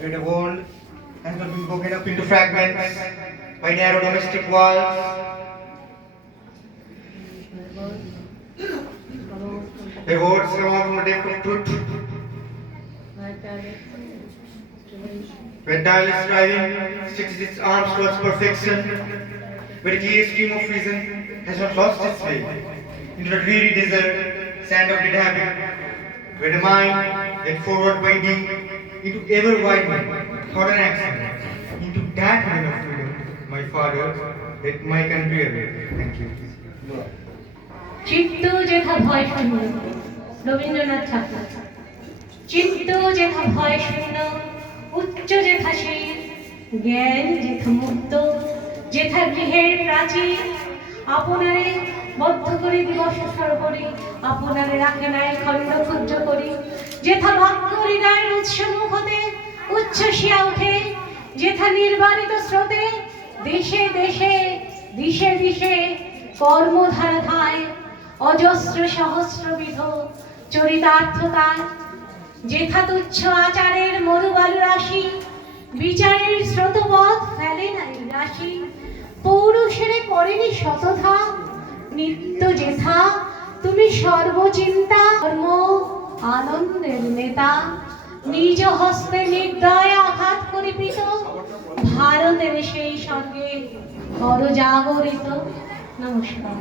where the world has not been broken up into fragments by narrow domestic walls. Where words come out from the depth of truth. Where tireless striving stretches its arms towards perfection. Where the clear stream of reason has not lost its way into the dreary desert, sand of dead habit. Where the mind, led forward by thee, into ever widening thought and action, into that kind of freedom, my father, that my country away. Thank you. চিত্ত যেথা ভয় শূন্য, রবীন্দ্রনাথ ঠাকুর। চিত্ত যেথা ভয় শূন্য, উচ্চ যেথা শীল, জ্ঞান যেথা মুক্ত, যেথা গৃহের প্রাচীর, আপনারে বদ্ধ করে দিবস সরবরে, আপনারে রাখে নাই খণ্ড ক্ষুদ্র করি, যেথা বাক্য হৃদয়ের উৎসমুখ হতে উচ্ছ্বসিয়া ওঠে, যেথা নির্বারিত স্রোতে দেশে দেশে দিশে দিশে কর্মধারা ধায়, অজস্র সহস্রবিধ চরিতার্থতায়, যেথা তুচ্ছ আচারের মরুবালু রাশি, বিচারের স্রোতপথ ফেলে নাই রাশি, পৌরুষেরে করেনি শতধা, নিত্য যেথা তুমি সর্বচিন্তা, কর্ম আনন্দের নেতা, নিজ হস্তে নির্দয় আঘাত করিপিত, ভারতের সেই সঙ্গে করজাগরিত। নমস্কার।